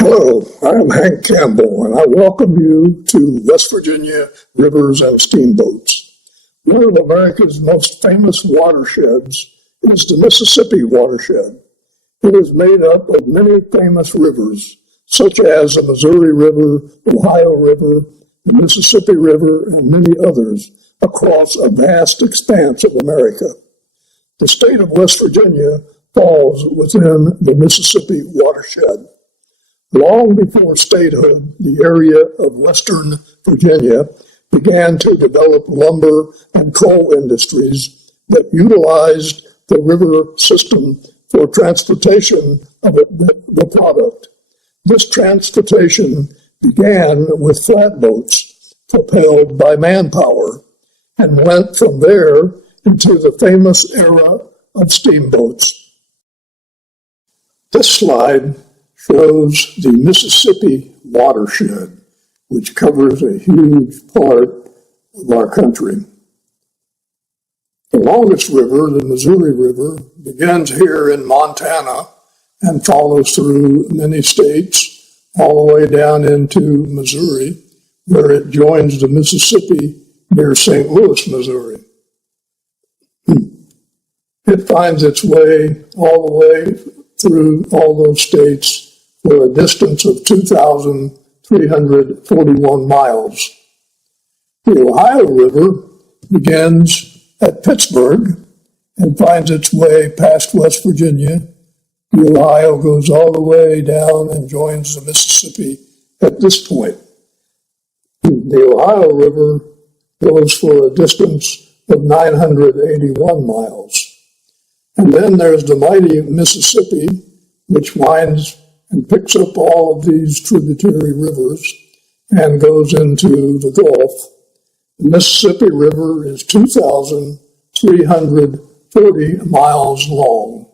Hello, I'm Hank Campbell, and I welcome you to West Virginia Rivers and Steamboats. One of America's most famous watersheds is the Mississippi watershed. It is made up of many famous rivers, such as the Missouri River, Ohio River, the Mississippi River, and many others across a vast expanse of America. The state of West Virginia falls within the Mississippi watershed. Long before statehood, the area of Western Virginia began to develop lumber and coal industries that utilized the river system for transportation of the product. This transportation began with flatboats propelled by manpower and went from there into the famous era of steamboats. This slide shows the Mississippi watershed, which covers a huge part of our country. The longest river, the Missouri River, begins here in Montana and follows through many states all the way down into Missouri, where it joins the Mississippi near St. Louis, Missouri. It finds its way all the way through all those states for a distance of 2,341 miles. The Ohio River begins at Pittsburgh and finds its way past West Virginia. The Ohio goes all the way down and joins the Mississippi at this point. The Ohio River goes for a distance of 981 miles. And then there's the mighty Mississippi, which winds and picks up all of these tributary rivers and goes into the Gulf. The Mississippi River is 2,340 miles long.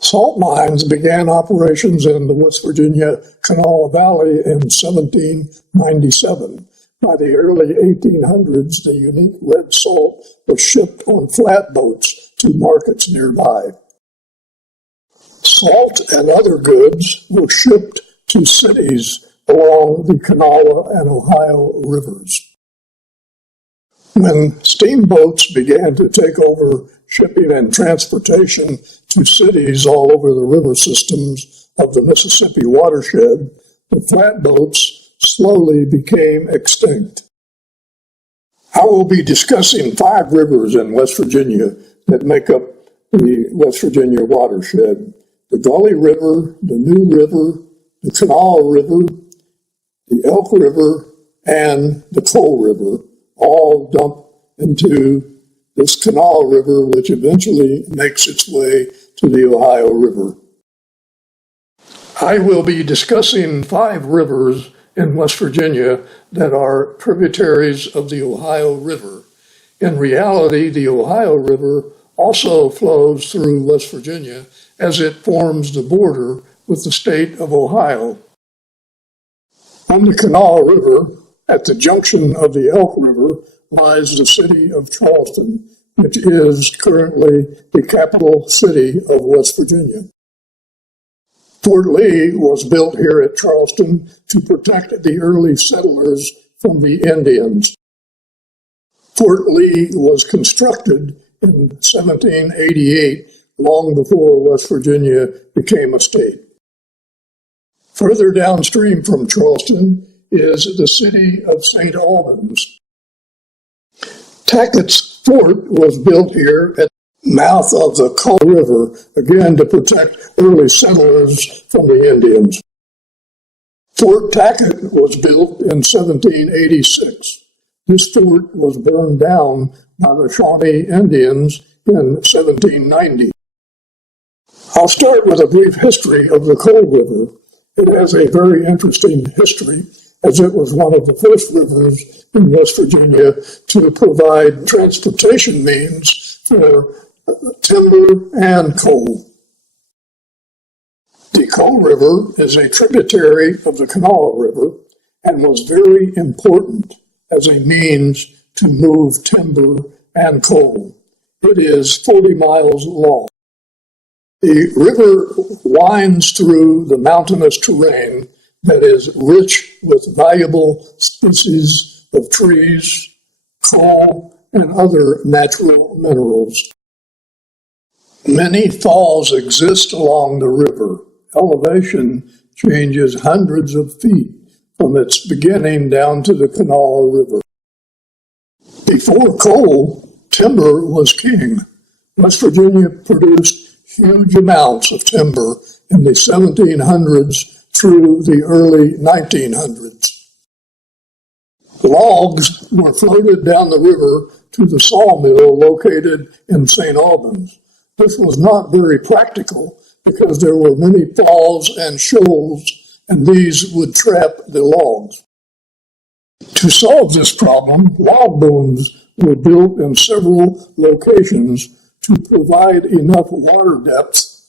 Salt mines began operations in the West Virginia Kanawha Valley in 1797. By the early 1800s, the unique red salt was shipped on flatboats to markets nearby. Salt and other goods were shipped to cities along the Kanawha and Ohio rivers. When steamboats began to take over shipping and transportation to cities all over the river systems of the Mississippi watershed, the flatboats slowly became extinct. I will be discussing 5 rivers in West Virginia that make up the West Virginia watershed: the Gully River, the New River, the Kanawha River, the Elk River, and the Coal River, all dump into this Kanawha River, which eventually makes its way to the Ohio River. I will be discussing 5 rivers in West Virginia that are tributaries of the Ohio River. In reality, the Ohio River also flows through West Virginia as it forms the border with the state of Ohio. On the Kanawha River, at the junction of the Elk River, lies the city of Charleston, which is currently the capital city of West Virginia. Fort Lee was built here at Charleston to protect the early settlers from the Indians. Fort Lee was constructed in 1788, long before West Virginia became a state. Further downstream from Charleston is the city of St. Albans. Tackett's Fort was built here at the mouth of the Coal River, again to protect early settlers from the Indians. Fort Tackett was built in 1786. This fort was burned down by the Shawnee Indians in 1790. I'll start with a brief history of the Coal River. It has a very interesting history, as it was one of the first rivers in West Virginia to provide transportation means for timber and coal. The Coal River is a tributary of the Kanawha River and was very important as a means to move timber and coal. It is 40 miles long. The river winds through the mountainous terrain that is rich with valuable species of trees, coal, and other natural minerals. Many falls exist along the river. Elevation changes hundreds of feet from its beginning down to the Kanawha River. Before coal, timber was king. West Virginia produced huge amounts of timber in the 1700s through the early 1900s. Logs were floated down the river to the sawmill located in St. Albans. This was not very practical because there were many falls and shoals, and these would trap the logs. To solve this problem, log booms were built in several locations to provide enough water depth.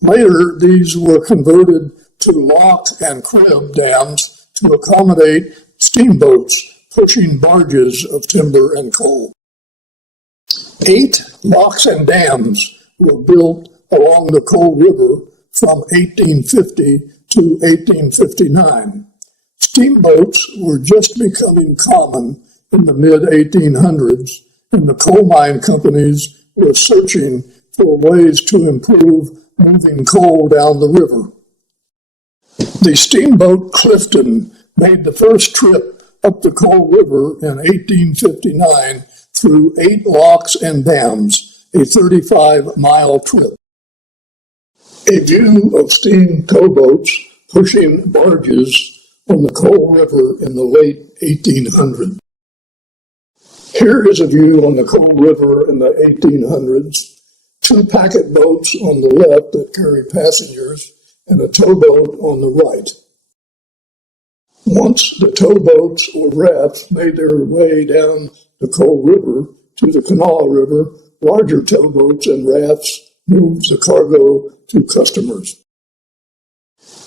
Later, these were converted to lock and crib dams to accommodate steamboats pushing barges of timber and coal. 8 locks and dams were built along the Coal River from 1850 to 1859. Steamboats were just becoming common in the mid-1800s, and the coal mine companies were searching for ways to improve moving coal down the river. The steamboat Clifton made the first trip up the Coal River in 1859 through 8 locks and dams, a 35-mile trip. A view of steam towboats pushing barges on the Coal River in the late 1800s. Here is a view on the Coal River in the 1800s. 2 packet boats on the left that carry passengers and a towboat on the right. Once the towboats or rafts made their way down the Coal River to the Kanawha River, larger towboats and rafts moved the cargo to customers.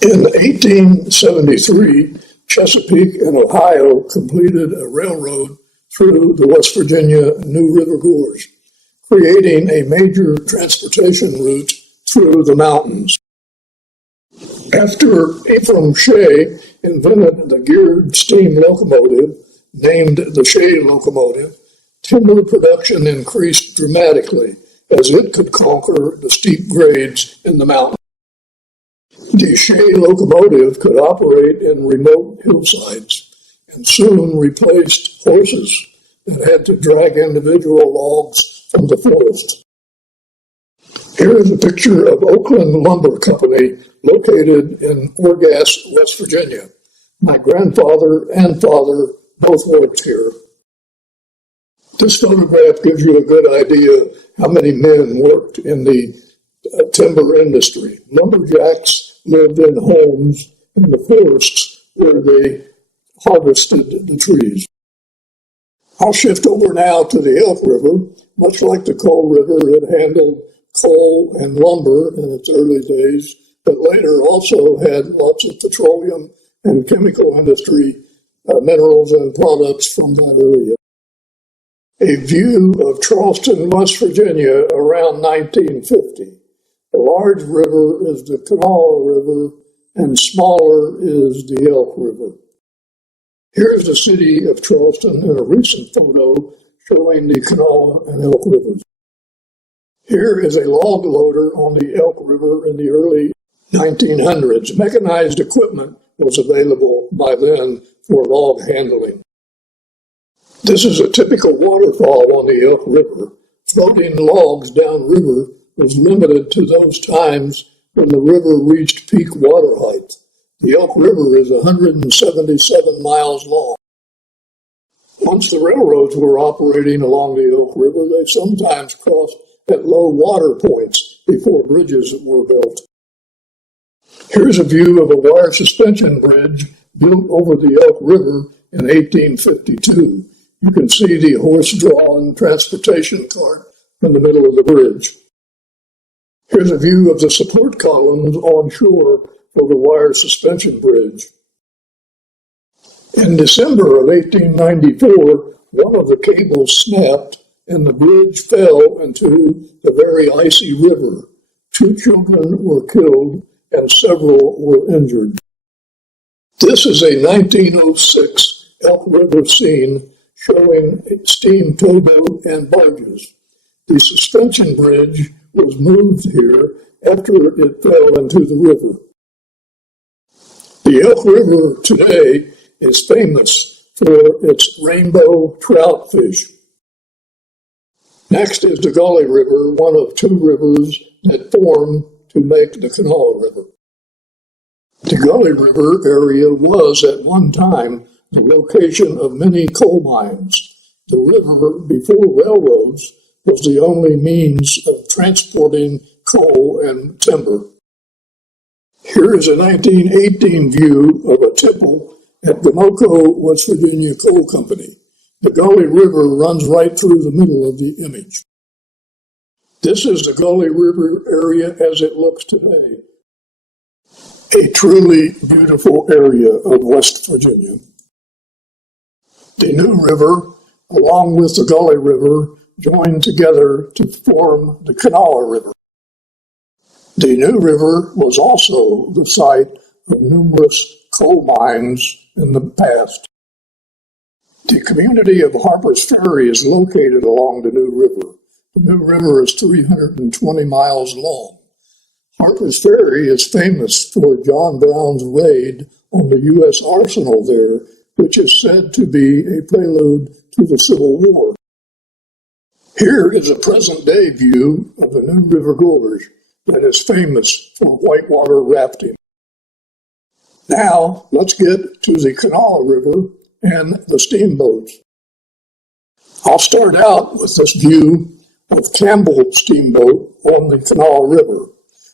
In 1873, Chesapeake and Ohio completed a railroad through the West Virginia New River Gorge, creating a major transportation route through the mountains. After Ephraim Shea invented the geared steam locomotive, named the Shea locomotive, timber production increased dramatically as it could conquer the steep grades in the mountains. The Shea locomotive could operate in remote hillsides and soon replaced horses that had to drag individual logs from the forest. Here is a picture of Oakland Lumber Company located in Orgas, West Virginia. My grandfather and father both worked here. This photograph gives you a good idea how many men worked in the timber industry. Lumberjacks lived in homes in the forests where they harvested the trees. I'll shift over now to the Elk River. Much like the Coal River, it handled coal and lumber in its early days, but later also had lots of petroleum and chemical industry minerals and products from that area. A view of Charleston, West Virginia around 1950. The large river is the Kanawha River and smaller is the Elk River. Here's the city of Charleston in a recent photo showing the Kanawha and Elk Rivers. Here is a log loader on the Elk River in the early 1900s. Mechanized equipment was available by then for log handling. This is a typical waterfall on the Elk River. Floating logs downriver was limited to those times when the river reached peak water height. The Elk River is 177 miles long. Once the railroads were operating along the Elk River, they sometimes crossed at low water points before bridges were built. Here's a view of a wire suspension bridge built over the Elk River in 1852. You can see the horse-drawn transportation cart in the middle of the bridge. Here's a view of the support columns on shore for the wire suspension bridge. In December of 1894, one of the cables snapped and the bridge fell into the very icy river. 2 children were killed and several were injured. This is a 1906 Elk River scene showing steam towboat and barges. The suspension bridge was moved here after it fell into the river. The Elk River today is famous for its rainbow trout fish. Next is the Gully River, one of 2 rivers that form to make the Kanawha River. The Gully River area was at one time the location of many coal mines. The river, before railroads, was the only means of transporting coal and timber. Here is a 1918 view of a tipple at Gomoco, West Virginia Coal Company. The Gully River runs right through the middle of the image. This is the Gully River area as it looks today. A truly beautiful area of West Virginia. The New River, along with the Gully River, joined together to form the Kanawha River. The New River was also the site of numerous coal mines in the past. The community of Harper's Ferry is located along the New River. The New River is 320 miles long. Harper's Ferry is famous for John Brown's raid on the U.S. arsenal there, which is said to be a prelude to the Civil War. Here is a present-day view of the New River Gorge that is famous for whitewater rafting. Now, let's get to the Kanawha River and the steamboats. I'll start out with this view of Campbell Steamboat on the Kanawha River.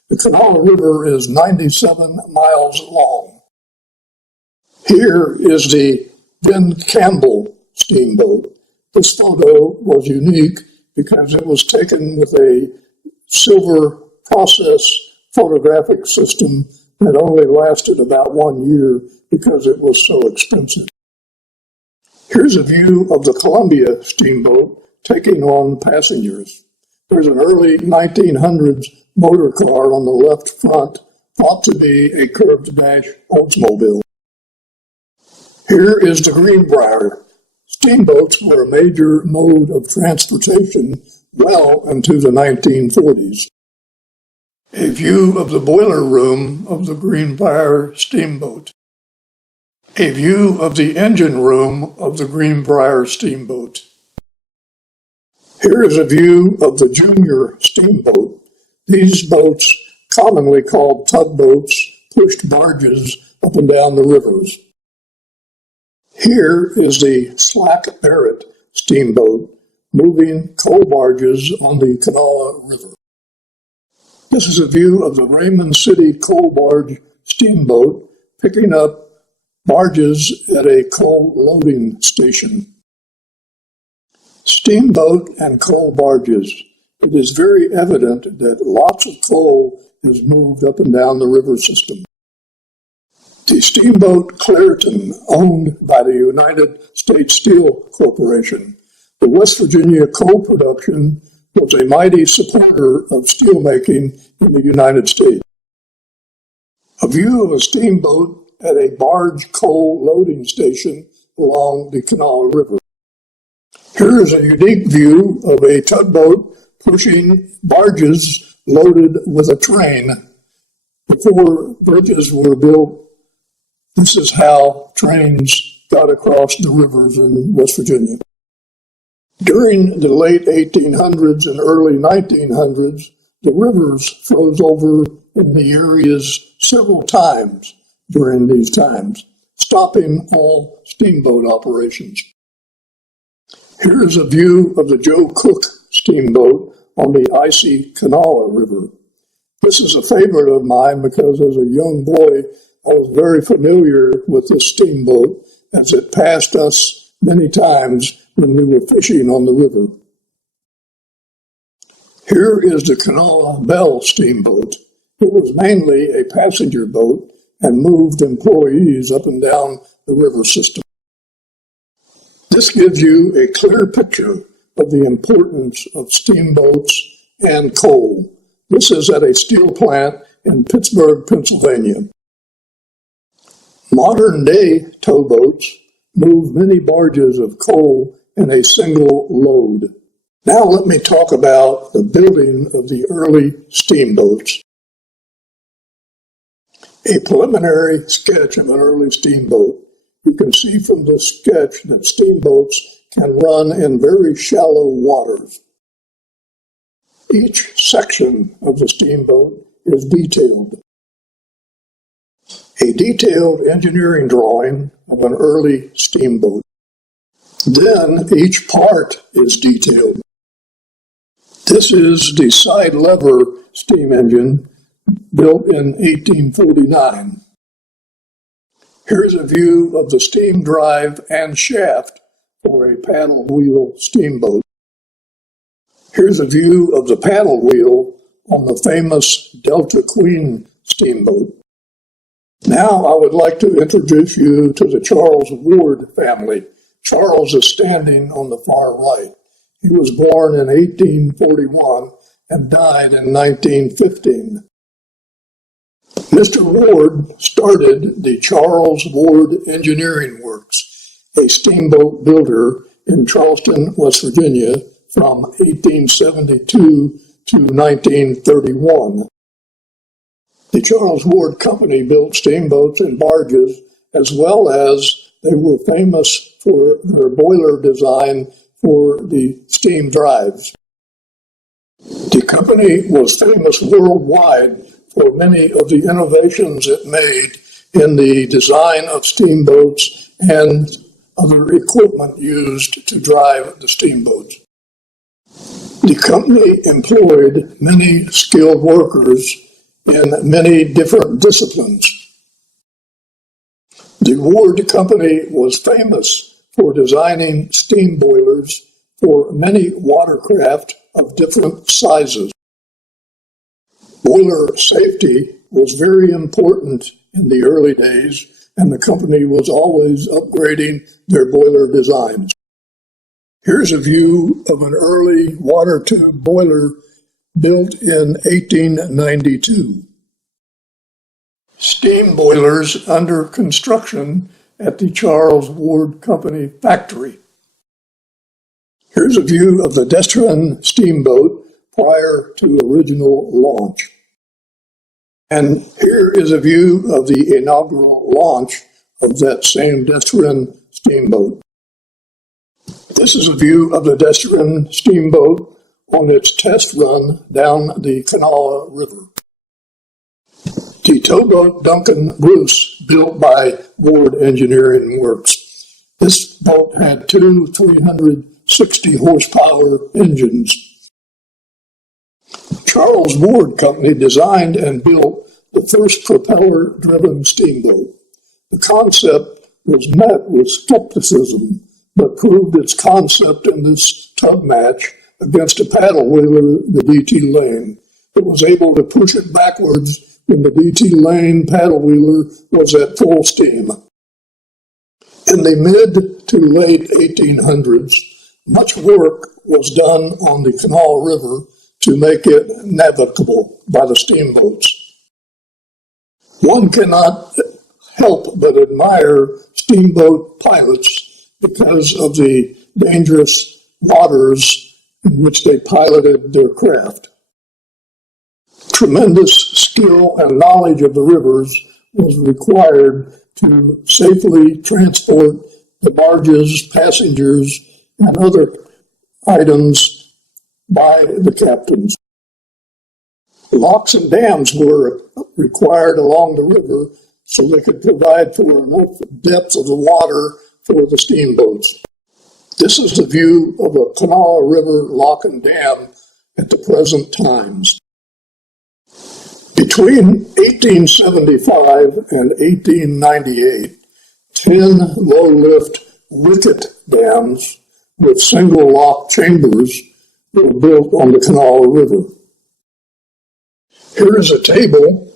The Kanawha River is 97 miles long. Here is the Ben Campbell Steamboat. This photo was unique because it was taken with a silver process photographic system that only lasted about 1 year because it was so expensive. Here's a view of the Columbia Steamboat taking on passengers. There's an early 1900s motor car on the left front, thought to be a curved dash Oldsmobile. Here is the Greenbrier. Steamboats were a major mode of transportation well into the 1940s. A view of the boiler room of the Greenbrier steamboat. A view of the engine room of the Greenbrier steamboat. Here is a view of the Junior Steamboat. These boats, commonly called tugboats, pushed barges up and down the rivers. Here is the Slack Barrett Steamboat, moving coal barges on the Kanawha River. This is a view of the Raymond City Coal Barge Steamboat picking up barges at a coal loading station. Steamboat and coal barges. It is very evident that lots of coal has moved up and down the river system. The steamboat Clairton, owned by the United States Steel Corporation. The West Virginia coal production was a mighty supporter of steelmaking in the United States. A view of a steamboat at a barge coal loading station along the Kanawha River. Here is a unique view of a tugboat pushing barges loaded with a train. Before bridges were built, this is how trains got across the rivers in West Virginia. During the late 1800s and early 1900s, the rivers froze over in the areas several times during these times, stopping all steamboat operations. Here is a view of the Joe Cook Steamboat on the icy Kanawha River. This is a favorite of mine because as a young boy, I was very familiar with this steamboat as it passed us many times when we were fishing on the river. Here is the Kanawha Bell Steamboat. It was mainly a passenger boat and moved employees up and down the river system. This gives you a clear picture of the importance of steamboats and coal. This is at a steel plant in Pittsburgh, Pennsylvania. Modern-day towboats move many barges of coal in a single load. Now let me talk about the building of the early steamboats. A preliminary sketch of an early steamboat. You can see from this sketch that steamboats can run in very shallow waters. Each section of the steamboat is detailed. A detailed engineering drawing of an early steamboat. Then each part is detailed. This is the side lever steam engine built in 1849. Here's a view of the steam drive and shaft for a paddle wheel steamboat. Here's a view of the paddle wheel on the famous Delta Queen steamboat. Now I would like to introduce you to the Charles Ward family. Charles is standing on the far right. He was born in 1841 and died in 1915. Mr. Ward started the Charles Ward Engineering Works, a steamboat builder in Charleston, West Virginia, from 1872 to 1931. The Charles Ward Company built steamboats and barges, as well as they were famous for their boiler design for the steam drives. The company was famous worldwide for many of the innovations it made in the design of steamboats and other equipment used to drive the steamboats. The company employed many skilled workers in many different disciplines. The Ward Company was famous for designing steam boilers for many watercraft of different sizes. Boiler safety was very important in the early days, and the company was always upgrading their boiler designs. Here's a view of an early water tube boiler built in 1892. Steam boilers under construction at the Charles Ward Company factory. Here's a view of the Destron steamboat prior to original launch. And here is a view of the inaugural launch of that same Destron steamboat. This is a view of the Destron steamboat on its test run down the Kanawha River. The towboat Duncan Bruce, built by Ward Engineering Works. This boat had two 360 horsepower engines. Charles Ward Company designed and built the first propeller-driven steamboat. The concept was met with skepticism, but proved its concept in this tug match against a paddle wheeler, the DT Lane. It was able to push it backwards when the DT Lane paddle wheeler was at full steam. In the mid to late 1800s, much work was done on the Kanawha River to make it navigable by the steamboats. One cannot help but admire steamboat pilots because of the dangerous waters in which they piloted their craft. Tremendous skill and knowledge of the rivers was required to safely transport the barges, passengers, and other items by the captains. Locks and dams were required along the river so they could provide for enough depth of the water for the steamboats. This is the view of the Kanawha River lock and dam at the present times. Between 1875 and 1898, 10 low-lift wicket dams with single lock chambers were built on the Kanawha River. Here is a table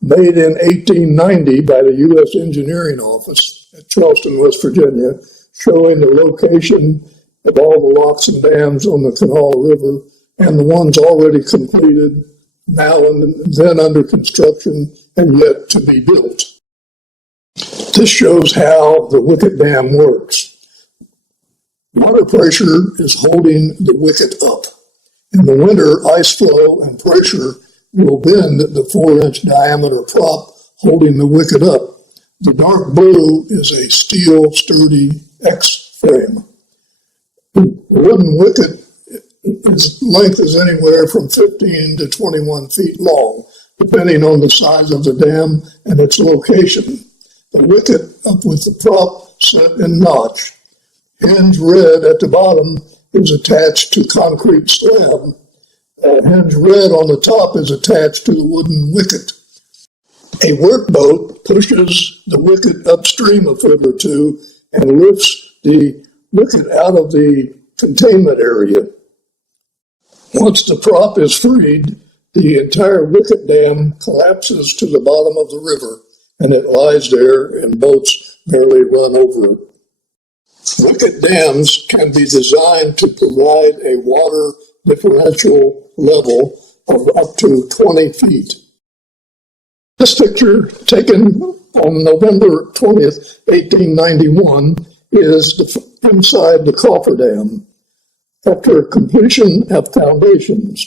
made in 1890 by the U.S. Engineering Office at Charleston, West Virginia, showing the location of all the locks and dams on the Kanawha River and the ones already completed now and then under construction and yet to be built. This shows how the Wicket Dam works. Water pressure is holding the wicket up. In the winter, ice flow and pressure will bend the 4-inch diameter prop holding the wicket up. The dark blue is a steel sturdy X frame. The wooden wicket, its length is anywhere from 15 to 21 feet long, depending on the size of the dam and its location. The wicket up with the prop set in notch. Hinge red at the bottom is attached to concrete slab. Hinge red on the top is attached to the wooden wicket. A workboat pushes the wicket upstream a foot or two and lifts the wicket out of the containment area. Once the prop is freed, the entire wicket dam collapses to the bottom of the river, and it lies there and boats barely run over it. Wicket dams can be designed to provide a water differential level of up to 20 feet. This picture, taken on November 20th, 1891, is inside the cofferdam. After completion of foundations,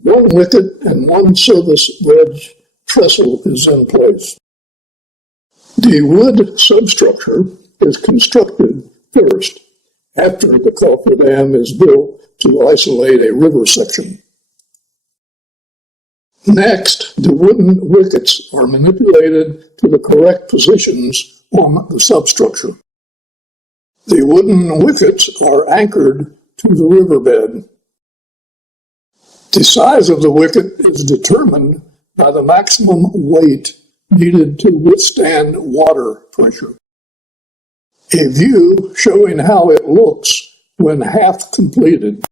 one wicket and one service wedge trestle is in place. The wood substructure is constructed first, after the cofferdam is built to isolate a river section. Next, the wooden wickets are manipulated to the correct positions on the substructure. The wooden wickets are anchored to the riverbed. The size of the wicket is determined by the maximum weight needed to withstand water pressure. A view showing how it looks when half completed.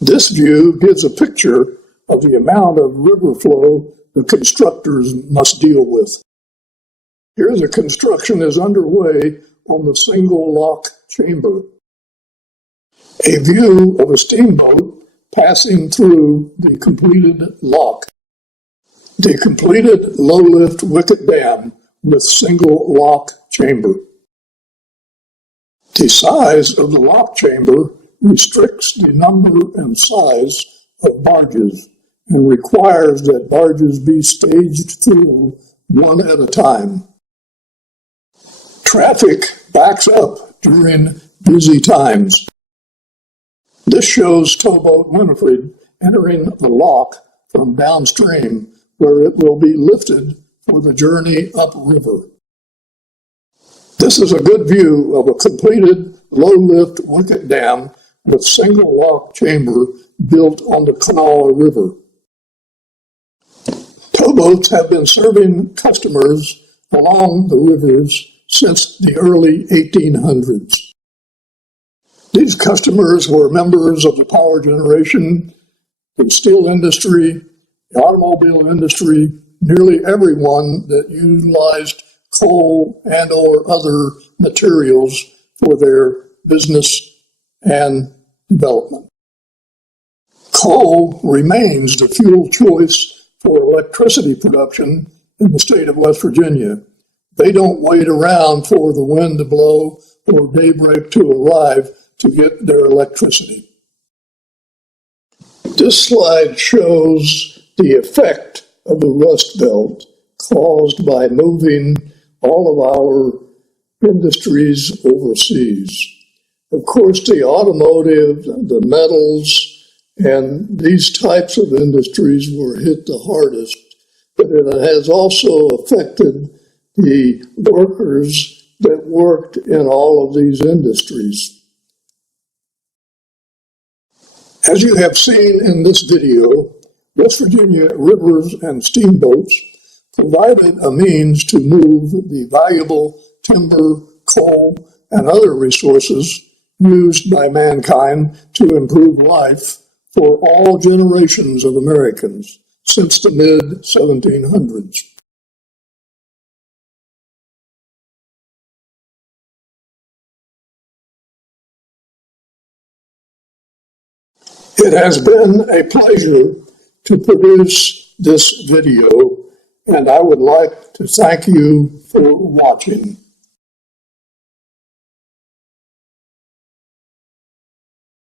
This view gives a picture of the amount of river flow the constructors must deal with. Here the construction is underway on the single lock chamber. A view of a steamboat passing through the completed lock. The completed low-lift wicket dam with single lock chamber. The size of the lock chamber restricts the number and size of barges and requires that barges be staged through one at a time. Traffic backs up during busy times. This shows towboat Winifred entering the lock from downstream, where it will be lifted for the journey upriver. This is a good view of a completed low-lift wicket dam with single lock chamber built on the Kanawha River. Towboats have been serving customers along the rivers since the early 1800s. These customers were members of the power generation, the steel industry, the automobile industry, nearly everyone that utilized coal and or other materials for their business and development. Coal remains the fuel choice for electricity production in the state of West Virginia. They don't wait around for the wind to blow or daybreak to arrive to get their electricity. This slide shows the effect of the Rust Belt caused by moving all of our industries overseas. Of course, the automotive, the metals, and these types of industries were hit the hardest, but it has also affected the workers that worked in all of these industries. As you have seen in this video, West Virginia Rivers and Steamboats provided a means to move the valuable timber, coal, and other resources used by mankind to improve life for all generations of Americans since the mid-1700s. It has been a pleasure to produce this video, and I would like to thank you for watching.